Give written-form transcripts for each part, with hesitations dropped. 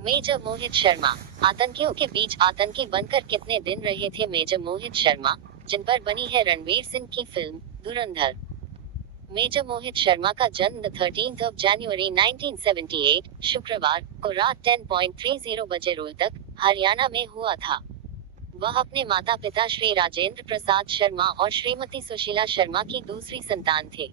Major Mohit Sharma. आतंकियों के बीच आतंकी बनकर कितने दिन रहे थे मेजर मोहित शर्मा, जिन पर बनी है रणवीर सिंह की फिल्म धुरंधर। मेजर मोहित शर्मा का जन्म 13 जनवरी 1978 शुक्रवार को रात 10:30 बजे रोहतक, हरियाणा में हुआ था। वह अपने माता पिता श्री राजेंद्र प्रसाद शर्मा और श्रीमती सुशीला शर्मा की दूसरी संतान थे।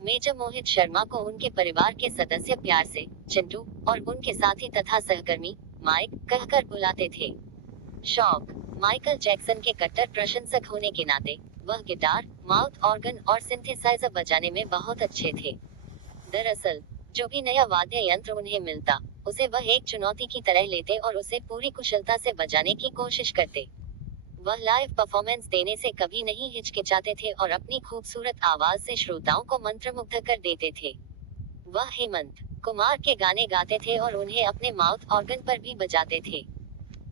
मेजर मोहित शर्मा को उनके परिवार के सदस्य प्यार से चिंटू और उनके साथी तथा सहकर्मी माइक कहकर बुलाते थे। शौक। माइकल जैक्सन के कट्टर प्रशंसक होने के नाते वह गिटार, माउथ ऑर्गन और सिंथेसाइजर बजाने में बहुत अच्छे थे। दरअसल, जो भी नया वाद्य यंत्र उन्हें मिलता, उसे वह एक चुनौती की तरह लेते और उसे पूरी कुशलता से बजाने की कोशिश करते। वह लाइव परफॉर्मेंस देने से कभी नहीं हिचकिचाते थे और अपनी खूबसूरत आवाज से श्रोताओं को मंत्रमुग्ध कर देते थे। वह हेमंत कुमार के गाने गाते थे और उन्हें अपने माउथ ऑर्गन पर भी बजाते थे।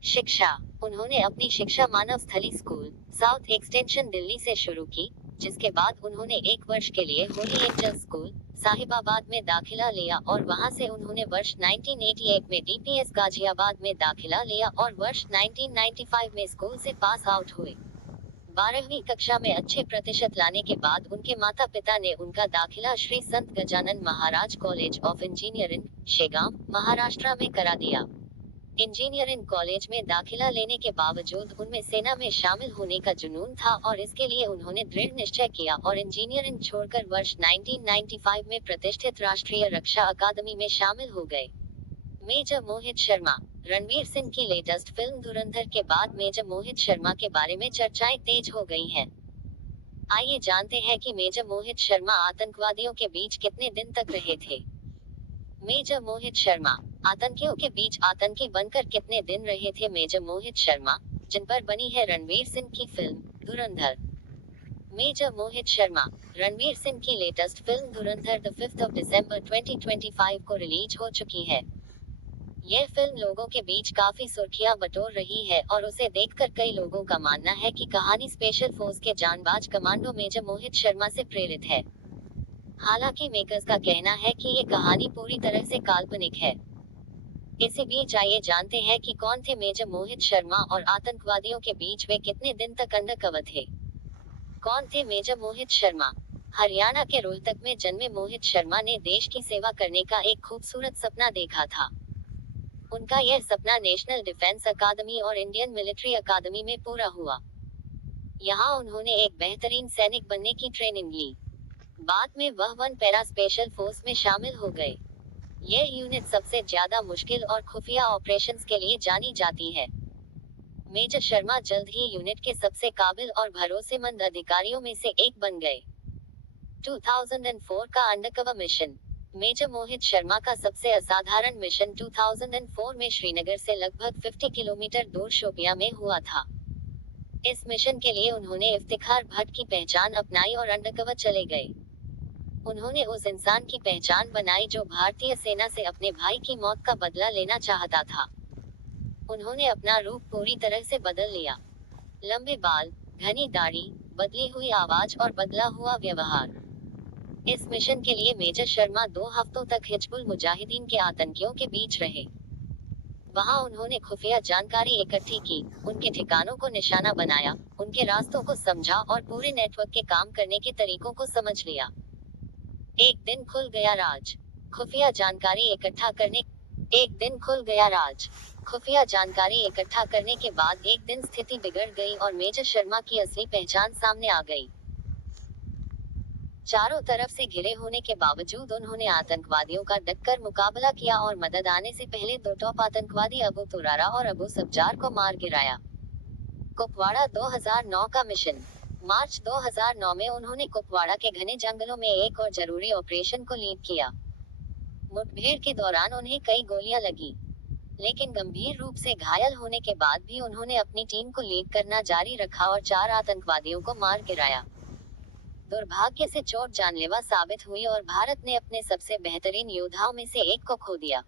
शिक्षा। उन्होंने अपनी शिक्षा मानव स्थली स्कूल, साउथ एक्सटेंशन दिल्ली से शुरू की, जिसके बाद उन्होंने 1 वर्ष के लिए होली एंजल स्कूल, साहिबाबाद में दाखिला लिया और वहां से उन्होंने वर्ष 1988 में डीपीएस गाजियाबाद में दाखिला लिया और वर्ष 1995 में स्कूल से पास आउट हुए। 12वीं कक्षा में अच्छे प्रतिशत लाने के बाद उनके माता पिता ने उनका दाखिला Shri Sant Gajanan Maharaj college of engineering, Shegaon, Maharashtra में करा दिया। इंजीनियरिंग कॉलेज में दाखिला लेने के बावजूद उनमें सेना में शामिल होने का जुनून था और इसके लिए उन्होंने दृढ़ निश्चय किया और इंजीनियरिंग छोड़कर वर्ष 1995 में प्रतिष्ठित राष्ट्रीय रक्षा अकादमी में शामिल हो गए। मेजर मोहित शर्मा। रणवीर सिंह की लेटेस्ट फिल्म धुरंधर के बाद मेजर मोहित शर्मा के बारे में चर्चाएं तेज हो गई हैं। आइए जानते हैं कि मेजर मोहित शर्मा आतंकवादियों के बीच कितने दिन तक रहे थे। मेजर मोहित शर्मा। आतंकियों के बीच आतंकी बनकर कितने दिन रहे थे मेजर मोहित शर्मा, जिन पर बनी है रणवीर सिंह की फिल्म धुरंधर। मेजर मोहित शर्मा। रणवीर सिंह की लेटेस्ट फिल्म धुरंधर द 5 दिसंबर 2025 को रिलीज हो चुकी है। यह फिल्म लोगों के बीच काफी सुर्खियां बटोर रही है और उसे देखकर कई लोगों का मानना है कि कहानी स्पेशल फोर्स के जांबाज कमांडो मेजर मोहित शर्मा से प्रेरित है। हालांकि मेकर्स का कहना है कि ये कहानी पूरी तरह से काल्पनिक है। इसी बीच आइए जानते हैं कि कौन थे मेजर मोहित शर्मा और आतंकवादियों के बीच वे कितने दिन तक अंडरकवर थे। कौन थे मेजर मोहित शर्मा? हरियाणा के रोहतक में जन्मे मोहित शर्मा ने देश की सेवा करने का एक खूबसूरत सपना देखा था। उनका यह सपना नेशनल डिफेंस अकादमी और इंडियन मिलिट्री अकादमी में पूरा हुआ। यहाँ उन्होंने एक बेहतरीन सैनिक बनने की ट्रेनिंग ली। बाद में वह 1 पैरा स्पेशल फोर्स में शामिल हो गए। यह यूनिट सबसे ज्यादा मुश्किल और खुफिया ऑपरेशंस के लिए जानी जाती है। मेजर शर्मा जल्द ही यूनिट के सबसे काबिल और भरोसेमंद अधिकारियों में से एक बन गए। 2004 का undercover mission. Major Mohit Sharma का सबसे असाधारण मिशन 2004 में श्रीनगर से लगभग 50 किलोमीटर दूर शोपियां में हुआ था। इस मिशन के लिए उन्होंने इफ्तिखार भट्ट की पहचान अपनाई और अंडरकवर चले गए। उन्होंने उस इंसान की पहचान बनाई जो भारतीय सेना से अपने भाई की मौत का बदला लेना चाहता था। उन्होंने अपना रूप पूरी तरह से बदल लिया। लंबे बाल, घनी दाढ़ी, बदली हुई आवाज और बदला हुआ व्यवहार। इस मिशन के लिए मेजर शर्मा 2 हफ्तों तक हिजबुल मुजाहिदीन के आतंकियों के बीच रहे। वहां उन्होंने खुफिया जानकारी इकट्ठी की, उनके ठिकानों को निशाना बनाया, उनके रास्तों को समझा और पूरे नेटवर्क के काम करने के तरीकों को समझ लिया। एक दिन खुल गया राज। खुफिया जानकारी इकट्ठा करने एक दिन खुल गया राज। खुफिया जानकारी इकट्ठा करने के बाद एक दिन स्थिति बिगड़ गई और मेजर शर्मा की असली पहचान सामने आ गई। चारों तरफ से घिरे होने के बावजूद उन्होंने आतंकवादियों का डटकर मुकाबला किया और मदद आने से पहले 2 टॉप आतंकवादी अबू तुरारा और अबू सब्जार को मार गिराया। कुपवाड़ा 2009 का मिशन। मार्च 2009 में उन्होंने कुपवाड़ा के घने जंगलों में एक और जरूरी ऑपरेशन को लीड किया। मुठभेड़ के दौरान उन्हें कई गोलियां लगी, लेकिन गंभीर रूप से घायल होने के बाद भी उन्होंने अपनी टीम को लीड करना जारी रखा और 4 आतंकवादियों को मार गिराया। दुर्भाग्य से चोट जानलेवा साबित हुई और भारत ने अपने सबसे बेहतरीन योद्धाओं में से एक को खो दिया।